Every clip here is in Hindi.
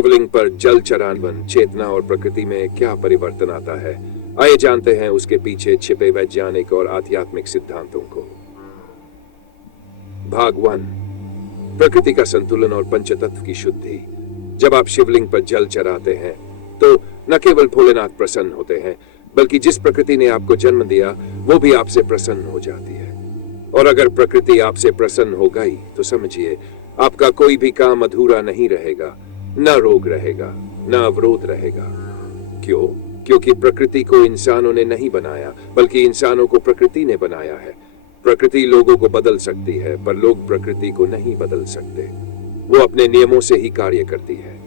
शिवलिंग पर जल चढ़ाने चेतना और प्रकृति में क्या परिवर्तन आता है, आइए जानते हैं उसके पीछे छिपे वैज्ञानिक और आध्यात्मिक सिद्धांतों को। भाग 1, प्रकृति का संतुलन और पंचतत्व की शुद्धि। जब आप शिवलिंग पर जल चढ़ाते हैं तो न केवल भोलेनाथ प्रसन्न होते हैं, बल्कि जिस प्रकृति ने आपको जन्म दिया वो भी आपसे प्रसन्न हो जाती है। और अगर प्रकृति आपसे प्रसन्न हो गई तो समझिए आपका कोई भी काम अधूरा नहीं रहेगा, न रोग रहेगा, न अवरोध रहेगा। क्यों? क्योंकि प्रकृति को इंसानों ने नहीं बनाया, बल्कि इंसानों को प्रकृति ने बनाया है। प्रकृति लोगों को बदल सकती है, पर लोग प्रकृति को नहीं बदल सकते। वो अपने नियमों से ही कार्य करती है।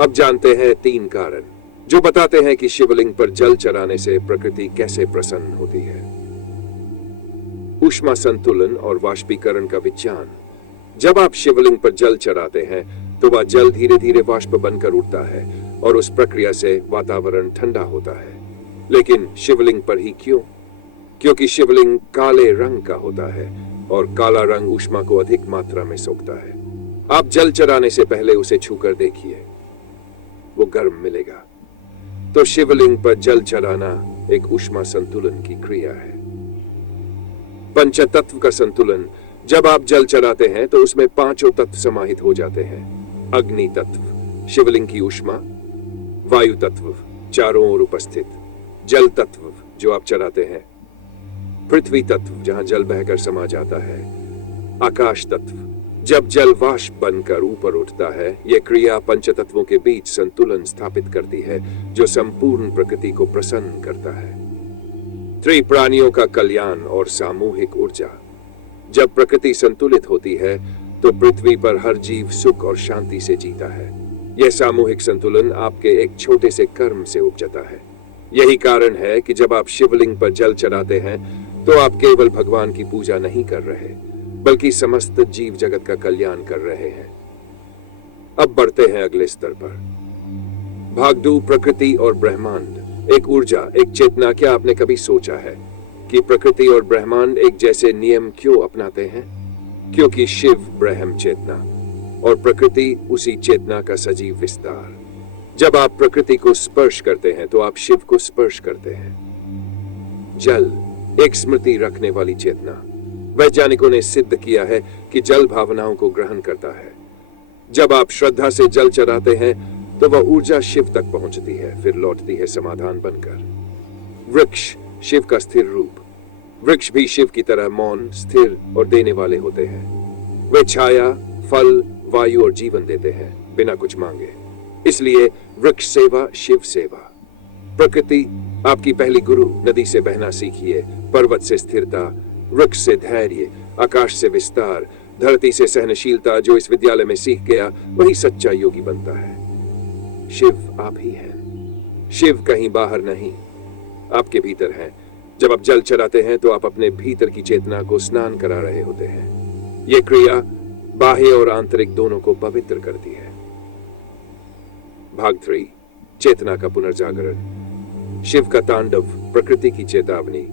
अब जानते हैं 3 कारण जो बताते हैं कि शिवलिंग पर जल चढ़ाने से प्रकृति कैसे प्रसन्न होती है। ऊष्मा संतुलन और वाष्पीकरण का विज्ञान। जब आप शिवलिंग पर जल चढ़ाते हैं तो वह जल धीरे धीरे वाष्प बनकर उठता है और उस प्रक्रिया से वातावरण ठंडा होता है। लेकिन शिवलिंग पर ही क्यों? क्योंकि शिवलिंग काले रंग का होता है और काला रंग ऊष्मा को अधिक मात्रा में सोखता है। आप जल चढ़ाने से पहले उसे छूकर देखिए, वो गर्म मिलेगा। तो शिवलिंग पर जल चढ़ाना एक ऊष्मा संतुलन की क्रिया है। पंचतत्व का संतुलन। जब आप जल चढ़ाते हैं तो उसमें 5 तत्व समाहित हो जाते हैं। अग्नि तत्व, शिवलिंग की ऊष्मा। वायु तत्व, चारों ओर उपस्थित। जल तत्व, जो आप चढ़ाते हैं। पृथ्वी तत्व, जहां जल बहकर समा जाता है। आकाश तत्व, जब जल वाष्प बनकर ऊपर उठता है। यह क्रिया पंचतत्वों के बीच संतुलन स्थापित करती है, जो संपूर्ण प्रकृति को प्रसन्न करता है। प्राणियों का कल्याण और सामूहिक ऊर्जा। जब प्रकृति संतुलित होती है तो पृथ्वी पर हर जीव सुख और शांति से जीता है। यह सामूहिक संतुलन आपके एक छोटे से कर्म से उपजता है। यही कारण है कि जब आप शिवलिंग पर जल चढ़ाते हैं तो आप केवल भगवान की पूजा नहीं कर रहे, बल्कि समस्त जीव जगत का कल्याण कर रहे हैं। अब बढ़ते हैं अगले स्तर पर। भाग 2, प्रकृति और ब्रह्मांड। एक ऊर्जा, एक चेतना। क्या आपने कभी सोचा है कि प्रकृति और ब्रह्मांड एक जैसे नियम क्यों अपनाते हैं? क्योंकि शिव ब्रह्म चेतना और प्रकृति उसी चेतना का सजीव विस्तार। जब आप प्रकृति को स्पर्श करते हैं तो आप शिव को स्पर्श करते हैं। जल, एक स्मृति रखने वाली चेतना। वैज्ञानिकों ने सिद्ध किया है कि जल भावनाओं को ग्रहण करता है। जब आप श्रद्धा से जल चढ़ाते हैं तो वह ऊर्जा शिव तक पहुंचती है, फिर लौटती है समाधान बनकर। वृक्ष, शिव का स्थिर रूप। वृक्ष भी शिव की तरह मौन, स्थिर और देने वाले होते हैं। वे छाया, फल, वायु और जीवन देते हैं बिना कुछ मांगे। इसलिए वृक्ष सेवा, शिव सेवा। प्रकृति आपकी पहली गुरु। नदी से बहना सीखिए, पर्वत से स्थिरता, वृक्ष से धैर्य, आकाश से विस्तार, धरती से सहनशीलता। जो इस विद्यालय में सीख गया वही सच्चा योगी बनता है। शिव आप ही हैं। शिव कहीं बाहर नहीं, आपके भीतर है। जब आप जल चढ़ाते हैं तो आप अपने भीतर की चेतना को स्नान करा रहे होते हैं। यह क्रिया बाह्य और आंतरिक दोनों को पवित्र करती है। भाग 3, चेतना का पुनर्जागरण। शिव का तांडव, प्रकृति की चेतावनी।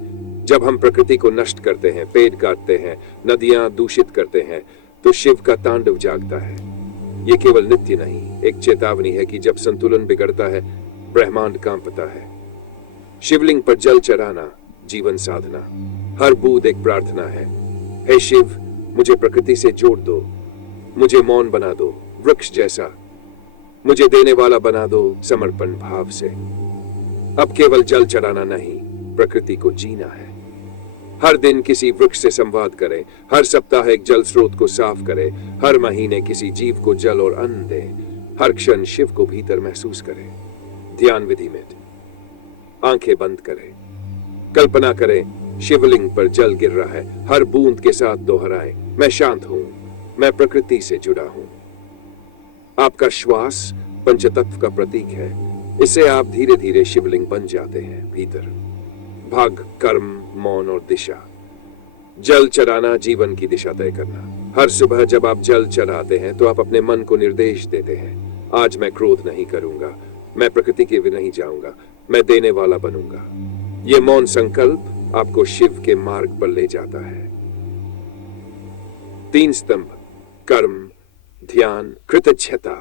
जब हम प्रकृति को नष्ट करते हैं, पेड़ काटते हैं, नदियां दूषित करते हैं, तो शिव का तांडव जागता है। ये केवल नित्य नहीं, एक चेतावनी है कि जब संतुलन बिगड़ता है, ब्रह्मांड कांपता है। शिवलिंग पर जल चढ़ाना, जीवन साधना। हर बूंद एक प्रार्थना है। हे शिव, मुझे प्रकृति से जोड़ दो, मुझे मौन बना दो, वृक्ष जैसा। मुझे देने वाला बना दो, समर्पण भाव से। अब केवल जल चढ़ाना नहीं, प्रकृति को जीना है। हर दिन किसी वृक्ष से संवाद करें, हर सप्ताह एक जल स्रोत को साफ करें, हर महीने किसी जीव को जल और अन्न दें, हर क्षण शिव को भीतर महसूस करें। ध्यान विधि में आंखें बंद करें, कल्पना करें शिवलिंग पर जल गिर रहा है। हर बूंद के साथ दोहराएं, मैं शांत हूं, मैं प्रकृति से जुड़ा हूं। आपका श्वास पंचतत्व का प्रतीक है। इससे आप धीरे धीरे शिवलिंग बन जाते हैं भीतर। भाग, कर्म, मौन और दिशा। जल चढ़ाना, जीवन की दिशा तय करना। हर सुबह जब आप जल चढ़ाते हैं तो आप अपने मन को निर्देश देते हैं। आज मैं क्रोध नहीं करूंगा, मैं प्रकृति के भी नहीं जाऊंगा, मैं देने वाला बनूंगा। यह मौन संकल्प आपको शिव के मार्ग पर ले जाता है। 3 स्तंभ, कर्म, ध्यान, कृतज्ञता।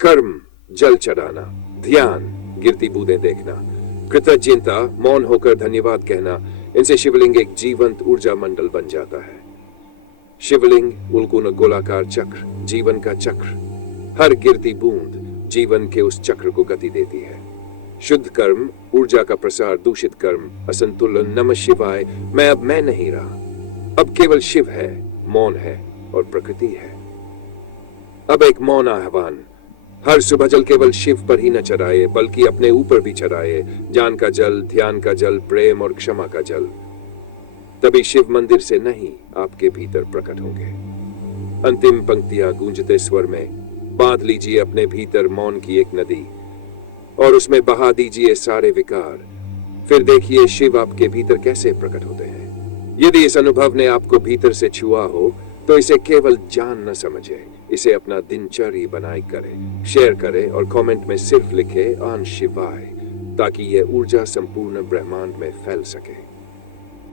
कर्म, जल चढ़ाना, ध्यान, गिरती बूंदें देखना, कृतज्ञता, मौन होकर धन्यवाद कहना, इनसे शिवलिंग एक जीवंत ऊर्जा मंडल बन जाता है। शिवलिंग उल्कुन गोलाकार चक्र, जीवन का चक्र। हर गिरती बूंद जीवन के उस चक्र को गति देती है। शुद्ध कर्म, ऊर्जा का प्रसार, दूषित कर्म, असंतुलन, नमः शिवाय, मैं अब मैं नहीं रहा। अब केवल शिव है, मौन है और प्रकृति है। अब एक मौन आह्वान, हर सुबह जल केवल शिव पर ही न चढ़ाए बल्कि अपने ऊपर भी चढ़ाए। ज्ञान का जल, ध्यान का जल, प्रेम और क्षमा का जल। तभी शिव मंदिर से नहीं, आपके भीतर प्रकट होंगे। अंतिम पंक्तियां गूंजते स्वर में, बांध लीजिए अपने भीतर मौन की एक नदी और उसमें बहा दीजिए सारे विकार। फिर देखिए शिव आपके भीतर कैसे प्रकट होते हैं। यदि इस अनुभव ने आपको भीतर से छुआ हो तो इसे केवल जान न समझे, इसे अपना दिनचर्या बनाए करें, शेयर करें और कमेंट में सिर्फ लिखे आन शिवाय, ताकि यह ऊर्जा संपूर्ण ब्रह्मांड में फैल सके।